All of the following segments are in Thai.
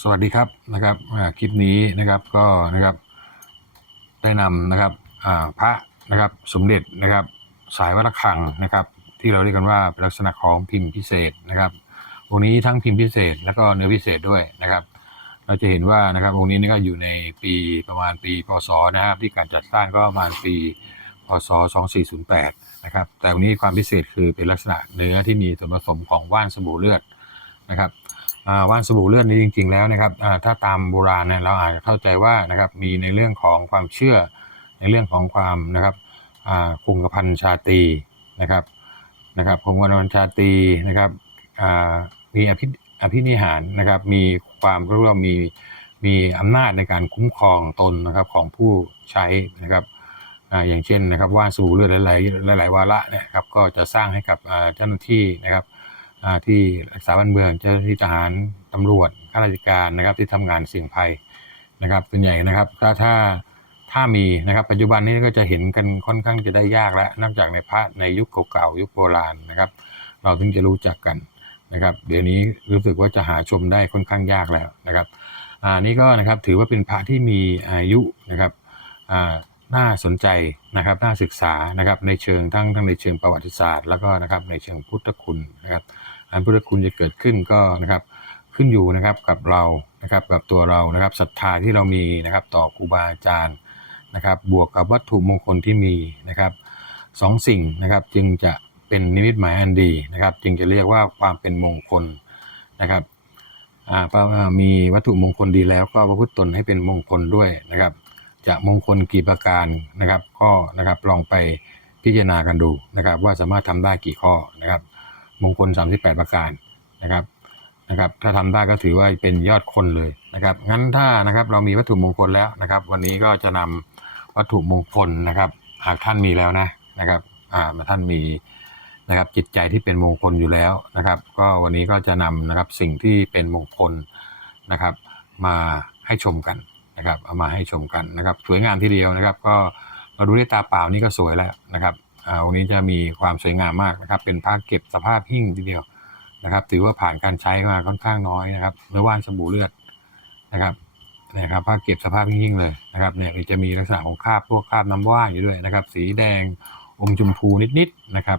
สวัสดีครับนะครับคลิปนี้นะครับก็นะครับได้นำนะครับพระนะครับสมเด็จนะครับสายวัดระฆังนะครับ ที่เราเรียกกันว่าเป็นลักษณะของพิมพ์พิเศษนะครับองค์นี้ทั้งพิมพ์พิเศษ แล้วก็เนื้อพิเศษด้วยนะครับ เราจะเห็นว่านะครับองค์นี้นี่ก็อยู่ในปีประมาณปีพศนะครับที่การจัดสร้างก็ประมาณปีพศ 2408 นะครับ แต่องค์นี้ความพิเศษคือเป็นลักษณะเนื้อที่มีส่วนผสมของว่านสบู่เลือดนะครับ ว่านสบู่เลือดนี้จริง ๆ แล้วนะครับถ้าตามโบราณเนี่ยเราอาจจะเข้าใจว่านะครับมีในเรื่องของความเชื่อในเรื่องของความนะครับคงกระพันชาตีนะครับนะครับคงกระพันชาตีนะครับมีอภิอภินิหารนะครับมีความเรียกว่ามีมีอำนาจในการคุ้มครองตนนะครับของผู้ใช้นะครับอย่างเช่นนะครับว่านสบู่เลือดหลายๆหลายๆวาระนี่ยครับก็จะสร้างให้กับเจ้าหน้าที่นะครับ ที่รักษาบ้านเมืองเจ้าหน้าที่ทหารตำรวจข้าราชการนะครับที่ทำงานเสี่ยงภัยนะครับส่วนใหญ่นะครับถ้าถ้าถ้ามีนะครับปัจจุบันนี้ก็จะเห็นกันค่อนข้างจะได้ยากแล้วนอกจากในพระในยุคเก่าๆยุคโบราณนะครับ เราถึงจะรู้จักกันนะครับเดี๋ยวนี้รู้สึกว่าจะหาชมได้ค่อนข้างยากแล้วนะครับอ่านี่ก็นะครับถือว่าเป็นพระที่มีอายุนะครับอ่าน่าสนใจนะครับน่าศึกษานะครับในเชิงทั้งทั้งในเชิงประวัติศาสตร์ แล้วก็นะครับในเชิงพุทธคุณนะครับ อันพุทธคุณจะเกิดขึ้นก็นะครับขึ้นอยู่นะครับกับเรานะครับกับตัวเรานะครับศรัทธาที่เรามีนะครับต่อครูบาอาจารย์นะครับ บวกกับวัตถุมงคลที่มีนะครับสองสิ่งนะครับจึงจะเป็นนิมิตหมายอันดีนะครับ จึงจะเรียกว่าความเป็นมงคลนะครับอ่าพราะว่ามีวัตถุมงคลดีแล้วก็ประพฤติตนให้เป็นมงคลด้วยนะครับ จะมงคลกี่ประการนะครับ ก็นะครับลองไปพิจารณากันดูนะครับ ว่าสามารถทำได้กี่ข้อนะครับ มงคล 38 ประการนะครับนะครับ ถ้าทำได้ก็ถือว่าเป็นยอดคนเลยนะครับงั้นถ้านะครับเรามีวัตถุมงคลแล้วนะครับ วันนี้ก็จะนำวัตถุมงคลนะครับ หากท่านมีแล้วนะนะครับอ่าท่านมีนะครับจิตใจที่เป็นมงคลอยู่แล้วนะครับ ก็วันนี้ก็จะนำนะครับสิ่งที่เป็นมงคลนะครับ มาให้ชมกันนะครับเอามาให้ชมกันนะครับ สวยงามทีเดียวนะครับ ก็เราดูด้วยตาเปล่านี่ก็สวยแล้วนะครับ อ่าวันนี้จะมีความสวยงามมากนะครับ เป็นผ้าเก็บสภาพหิ้งทีเดียวนะครับ ถือว่าผ่านการใช้มาค่อนข้างน้อยนะครับเนื้อว่านสบู่เลือดนะครับเนี่ยครับผ้าเก็บสภาพหิ้งเลยนะครับเนี่ยจะมีลักษณะของคราบพวกคราบน้ำว่านอยู่ด้วยนะครับ สีแดงอมชมพูนิดๆนะครับ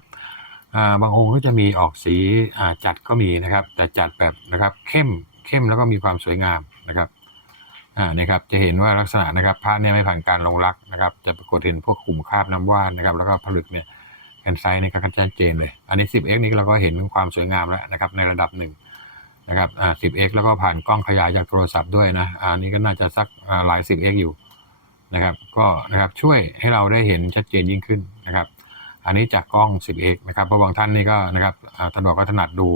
อ่าบางองค์ก็จะมีออกสีอ่าจัดก็มีนะครับ แต่จัดแบบนะครับเข้มเข้มแล้วก็มีความสวยงามนะครับ อ่านะครับจะเห็นว่าลักษณะนะครับพระเนี่ยไม่ผ่านการลงรักนะครับ จะปรากฏเห็นพวกกลุ่มคาบน้ำว่านนะครับ แล้วก็ผลึกเนี่ยแกนไซส์นี่ก็ชัดเจนเลย อันนี้ 10x นี้เราก็เห็นความสวยงามแล้วนะครับในระดับหนึ่งนะครับอ่า 10x แล้วก็ผ่านกล้องขยายจากโทรศัพท์ด้วยนะอ่านี่ก็น่าจะสักหลาย 10x อยู่นะครับก็นะครับช่วยให้เราได้เห็นชัดเจนยิ่งขึ้นนะครับ อันนี้จากกล้อง 10x นะครับเพราะบางท่านนี่ก็นะครับอ่าท่านบอกก็ถนัดดู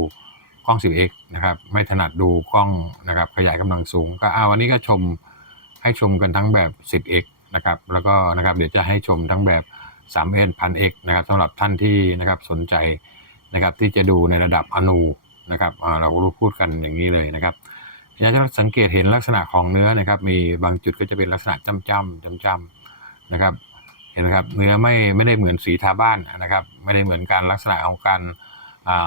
ล้อง 10x นะครับ ไม่ถนัดดูกล้องนะครับ ขยายกำลังสูง ก็เอาวันนี้ก็ชมให้ชมกันทั้งแบบ 10x นะครับ แล้วก็นะครับเดี๋ยวจะให้ชมทั้งแบบ 3n 1000x นะครับสำหรับท่านที่นะครับสนใจนะครับที่จะดูในระดับอนูนะครับเรารู้พูดกันอย่างนี้เลยนะครับอยากจะสังเกตเห็นลักษณะของเนื้อนะครับ มีบางจุดก็จะเป็นลักษณะจ้ำจ้ำจ้ำจ้ำนะครับ เห็นไหมครับ เนื้อไม่ไม่ได้เหมือนสีทาบ้านนะครับ ไม่ได้เหมือนการลักษณะของการ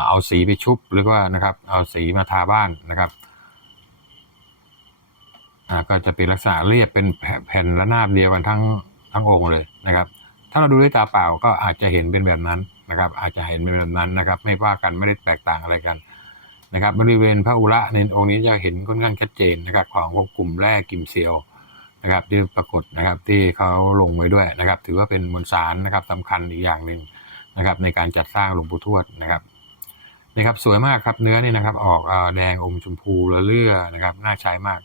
เอาสีไปชุบหรือว่านะครับ เอาสีมาทาบ้านนะครับก็จะเป็นลักษณะเรียบเป็นแผ่แผ่นระนาบเดียวกันทั้งทั้งองค์เลยนะครับ ถ้าเราดูด้วยตาเปล่าก็อาจจะเห็นเป็นแบบนั้นนะครับ อาจจะเห็นเป็นแบบนั้นนะครับ ไม่ว่ากันไม่ได้แตกต่างอะไรกันนะครับบริเวณพระอุระในองค์นี้จะเห็นค่อนข้างชัดเจนนะครับ ของกกลุ่มแร่กิมเซียวนะครับที่ปรากฏนะครับที่เขาลงไว้ด้วยนะครับ ถือว่าเป็นมวลสารนะครับสำคัญอีกอย่างหนึ่งนะครับ ในการจัดสร้างหลวงปู่ทวดนะครับ นี่ครับสวยมากครับเนื้อนี่นะครับออกอ่อแดงอมชมพูเลื่อนะครับน่าใช้มาก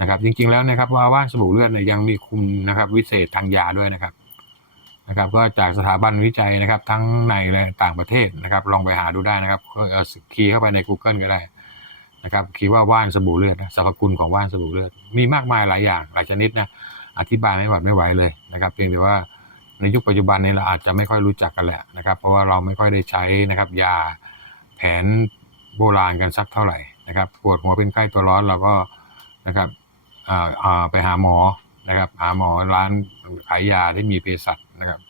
นะครับ จริงๆแล้วนะครับว่าว่านสบู่เลือดเนี่ยยังมีคุณนะครับ วิเศษทางยาด้วยนะครับนะครับ ก็จากสถาบันวิจัยนะครับ ทั้งในและต่างประเทศนะครับ ลองไปหาดูได้นะครับก็เอาคีย์เข้าไปใน Google ก็ได้นะครับคีย์ว่าว่านสบู่เลือดนะสรรพคุณของว่านสบู่เลือด มีมากมายหลายอย่างหลายชนิดนะอธิบายไม่หมดไม่ไหวเลยนะครับ เพียงแต่ว่าในยุคปัจจุบันนี้เราอาจจะไม่ค่อยรู้จักกันแหละนะครับ เพราะว่าเราไม่ค่อยได้ใช้นะครับ ยา นโบราณกันสักเท่าไหร่นะครับปวดหัวเป็นไข้ตัวร้อนเราก็นะครับไปหาหมอนะครับ หาหมอร้านขายยาที่มีเภสัชนะครับ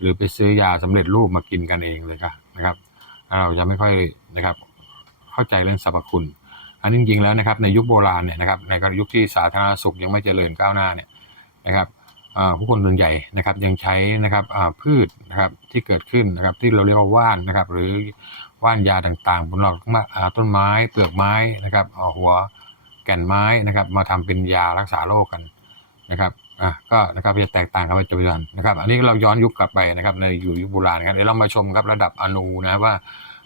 หรือไปซื้อยาสำเร็จรูปมากินกันเองเลยครับนะครับ เราจะไม่ค่อยนะครับเข้าใจเรื่องสรรพคุณ อันจริงๆแล้วนะครับในยุคโบราณเนี่ยนะครับในยุคที่สาธารณสุขยังไม่เจริญก้าวหน้าเนี่ยนะครับผู้คนส่วนใหญ่นะครับยังใช้นะครับพืชนะครับที่เกิดขึ้นนะครับที่เราเรียกว่าว่านนะครับ หรือ ว่านยาต่างๆบนหลอดอ่าต้นไม้เปลือกไม้นะครับเอาหัวแก่นไม้นะครับ มาทำเป็นยารักษาโรคกันนะครับอะก็นะครับจะแตกต่างกันไปจุดนนะครับ อันนี้เราย้อนยุคกลับไปนะครับในอยู่ยุคโบราณนะครับเดี๋ยวเรามาชมครับระดับอนูนะว่า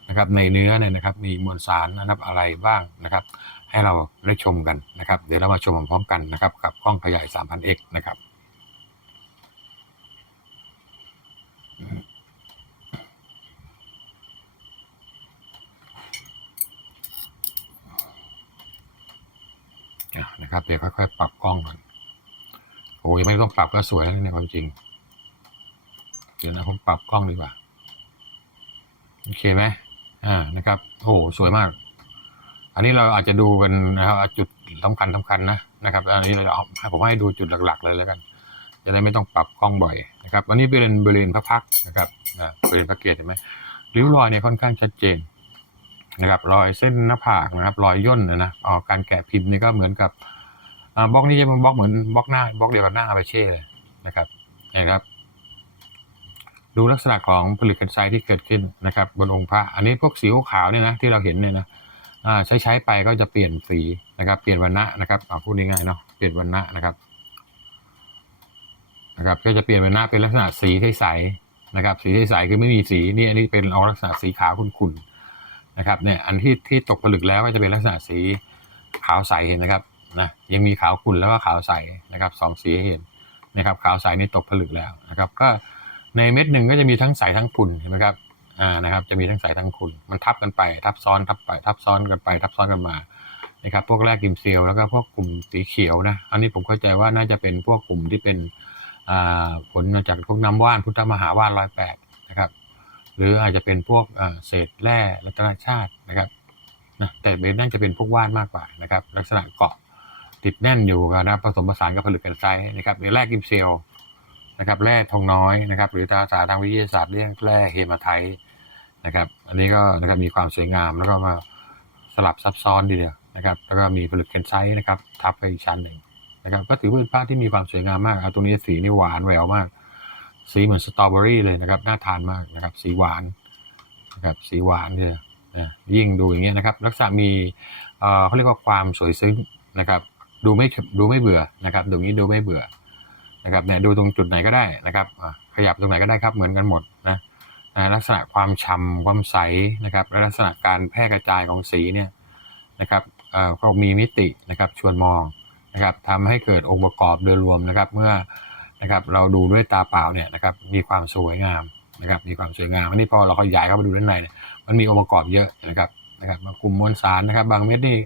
นะครับในเนื้อเนี่ยนะครับมีมวลสารนะครับอะไรบ้างนะครับ ให้เราได้ชมกันนะครับ เดี๋ยวเรามาชมพร้อมๆกันนะครับกับกล้องขยาย 3000x นะครับ อะ นะครับเดี๋ยวค่อยๆปรับกล้องก่อนโอ้ยไม่ต้องปรับก็สวยแล้วเนี่ยความจริง เดี๋ยวนะผมปรับกล้องดีกว่าโอเคไหมอ่านะครับโอ้สวยมาก อันนี้เราอาจจะดูกันนะครับจุดสำคัญสำคัญนะนะครับ อันนี้เราจะผมให้ดูจุดหลัก ๆ เลยแล้วกัน จะได้ไม่ต้องปรับกล้องบ่อยนะครับอันนี้เป็นบริเวณพระพักนะครับบริเวณพระเกศเห็นไหมริ้วรอยเนี่ยค่อนข้างชัดเจนนะครับ รอยเส้นหน้าผากนะครับ รอยย่นนะนะอ๋อการแกะพิมพ์นี่ก็เหมือนกับ บล็อกนี้จะเป็นบล็อกเหมือนบล็อกหน้าบล็อกเดียวกับหน้าอาเปเช่เลยนะครับนะครับ ดูลักษณะของผลึกกันไซที่เกิดขึ้นนะครับ บนองค์พระ อันนี้พวกสีขาวเนี่ยนะที่เราเห็นเนี่ยนะใช้ใช้ไปก็จะเปลี่ยนสีนะครับ เปลี่ยนวรรณะนะครับเอาพูดง่ายๆเนาะเปลี่ยนวรรณะนะครับนะครับ ก็จะเปลี่ยนวรรณะเป็นลักษณะสีใสๆนะครับ สีใสๆคือไม่มีสีนี่อันนี้เป็นเอาลักษณะสีขาวขุ่นๆนะครับเนี่ยอันที่ที่ตกผลึกแล้วก็จะเป็นลักษณะสีขาวใสเห็นนะครับ นะยังมีขาวขุ่นแล้วก็ขาวใสนะครับสองสีให้เห็นนะครับขาวใสนี่ตกผลึกแล้วนะครับ ก็ในเม็ดหนึ่งก็จะมีทั้งใสทั้งขุ่นเห็นไหมครับอ่านะครับ จะมีทั้งใสทั้งขุ่นมันทับกันไป ทับซ้อนทับไป ทับซ้อนกันไป ทับซ้อนกันมานะครับ พวกแรกกิมเซลแล้วก็พวกกลุ่มสีเขียวนะอันนี้ผมเข้าใจว่าน่าจะเป็นพวกกลุ่มที่เป็นผลมาจากพวกน้ำว่านพุทธมหาว่านร้อยแปดนะครับหรืออาจจะเป็นพวกเศษแร่รัตนชาตินะครับนะแต่เบสน่าจะเป็นพวกว่านมากกว่านะครับ ลักษณะเกาะ ติดแน่นอยู่กับนะผสมผสานกับผลึกกันไซต์นะครับในแร่กิมเซลนะครับแร่ทองน้อยนะครับ หรือภาษาทางวิทยาศาสตร์เรียกแร่เฮมาไทต์นะครับ อันนี้ก็นะครับมีความสวยงามแล้วก็มาสลับซับซ้อนดีเดียวนะครับ แล้วก็มีผลึกกันไซต์นะครับ ทับไปอีกชั้นหนึ่งนะครับ ก็ถือว่าเป็นผ้าที่มีความสวยงามมากเอาตรงนี้สีนี่หวานแหววมาก สีเหมือนสตรอเบอรี่เลยนะครับน่าทานมากนะครับ สีหวานนะครับสีหวานเนี่ยนะยิ่งดูอย่างเงี้ยนะครับลักษณะมีอ่อเขาเรียกว่าความสวยซึ้งนะครับ ดูไม่ดูไม่เบื่อนะครับตรงนี้ดูไม่เบื่อนะครับเนี่ยดูตรงจุดไหนก็ได้นะครับขยับตรงไหนก็ได้ครับเหมือนกันหมดนะลักษณะความฉ่ำความใสนะครับและลักษณะการแพร่กระจายของสีเนี่ยนะครับเอ่อก็มีมิตินะครับชวนมองนะครับทำให้เกิดองค์ประกอบโดยรวมนะครับ เมื่อนะครับเราดูด้วยตาเปล่าเนี่ยนะครับมีความสวยงามนะครับมีความสวยงามอันนี้พอเราขยายเข้าไปดูด้านในเนี่ยมันมีองค์ประกอบเยอะนะครับนะครับบากลุ่มมวลสารนะครับ บางเม็ดนี่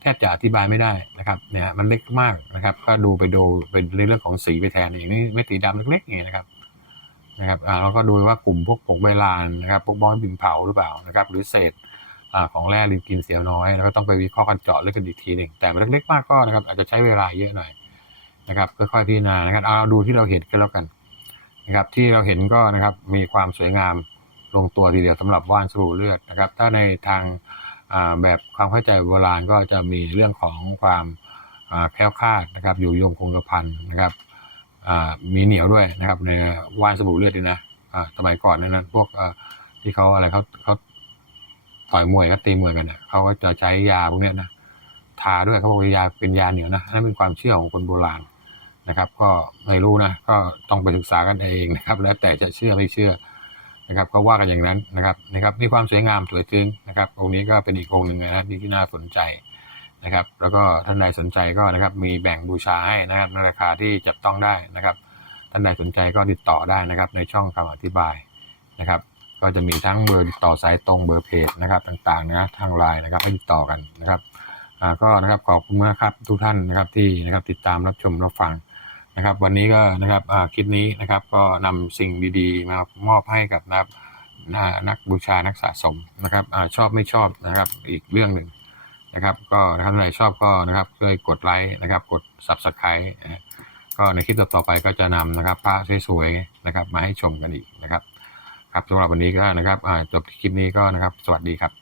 แทบจะอธิบายไม่ได้นะครับเนี่ยมันเล็กมากนะครับ ก็ดูไปดูเป็นเรื่องของสีไปแทนอย่างนี้เม็ดสีดำเล็กๆอย่างนี้นะครับนะครับอ่าเราก็ดูว่ากลุ่มพวกผงใบลานนะครับพวกบอนบินเผาหรือเปล่านะครับ หรือเศษอ่าของแร่ลินกินเสียวน้อยแล้วก็ต้องไปวิเคราะห์กันเจาะเลึกกันอีกทีหนึ่งแต่มันเล็กๆมากก็นะครับอาจจะใช้เวลาเยอะหน่อยนะครับค่อยๆพิจารณานะครับเอาดูที่เราเห็นกันแล้วกันนะครับ ที่เราเห็นก็นะครับมีความสวยงามลงตัวทีเดียวสำหรับว่านสบู่เลือดนะครับ ถ้าในทาง แบบความเข้าใจโบราณก็จะมีเรื่องของความแคล้วคลาดนะครับ อยู่ยงคงกระพันนะครับมีเหนียวด้วยนะครับในว่านสบู่เลือดนี่นะสมัยก่อนนั้นพวกที่เขาอะไรเขาเขาต่อยมวยเขาตีมวยกันเนี่ยเขาก็จะใช้ยาพวกนี้นะทาด้วยเขาบอกว่ายาเป็นยาเหนียวนะนั่นเป็นความเชื่อของคนโบราณนะครับ ก็ไม่รู้นะก็ต้องไปศึกษากันเองนะครับ แล้วแต่จะเชื่อไม่เชื่อ นะครับก็ว่ากันอย่างนั้นนะครับนะครับมีความสวยงามสวยจึงนะครับองค์นี้ก็เป็นอีกองค์หนึ่งนะที่ที่น่าสนใจนะครับ แล้วก็ท่านใดสนใจก็นะครับมีแบ่งบูชาให้นะครับในราคาที่จับต้องได้นะครับ ท่านใดสนใจก็ติดต่อได้นะครับ ในช่องคำอธิบายนะครับ ก็จะมีทั้งเบอร์ติดต่อสายตรงเบอร์เพจนะครับต่างๆนะทางไลน์นะครับให้ติดต่อกันนะครับอ่าก็นะครับขอบคุณมากครับทุกท่านนะครับที่นะครับติดตามรับชมรับฟัง นะครับ วันนี้ก็นะครับคลิปนี้นะครับก็นำสิ่งดีๆมามอบให้กับนะครับนักบูชานักสะสมนะครับอชอบไม่ชอบนะครับอีกเรื่องหนึ่งนะครับ ก็นะครับท่านไหนชอบก็นะครับช่วยกดไลค์นะครับ กด subscribe ก็ในคลิปต่อไปก็จะนำนะครับ พระสวยๆนะครับ มาให้ชมกันอีกนะครับ ครับสำหรับวันนี้ก็นะครับจบคลิปนี้ก็นะครับ สวัสดีครับ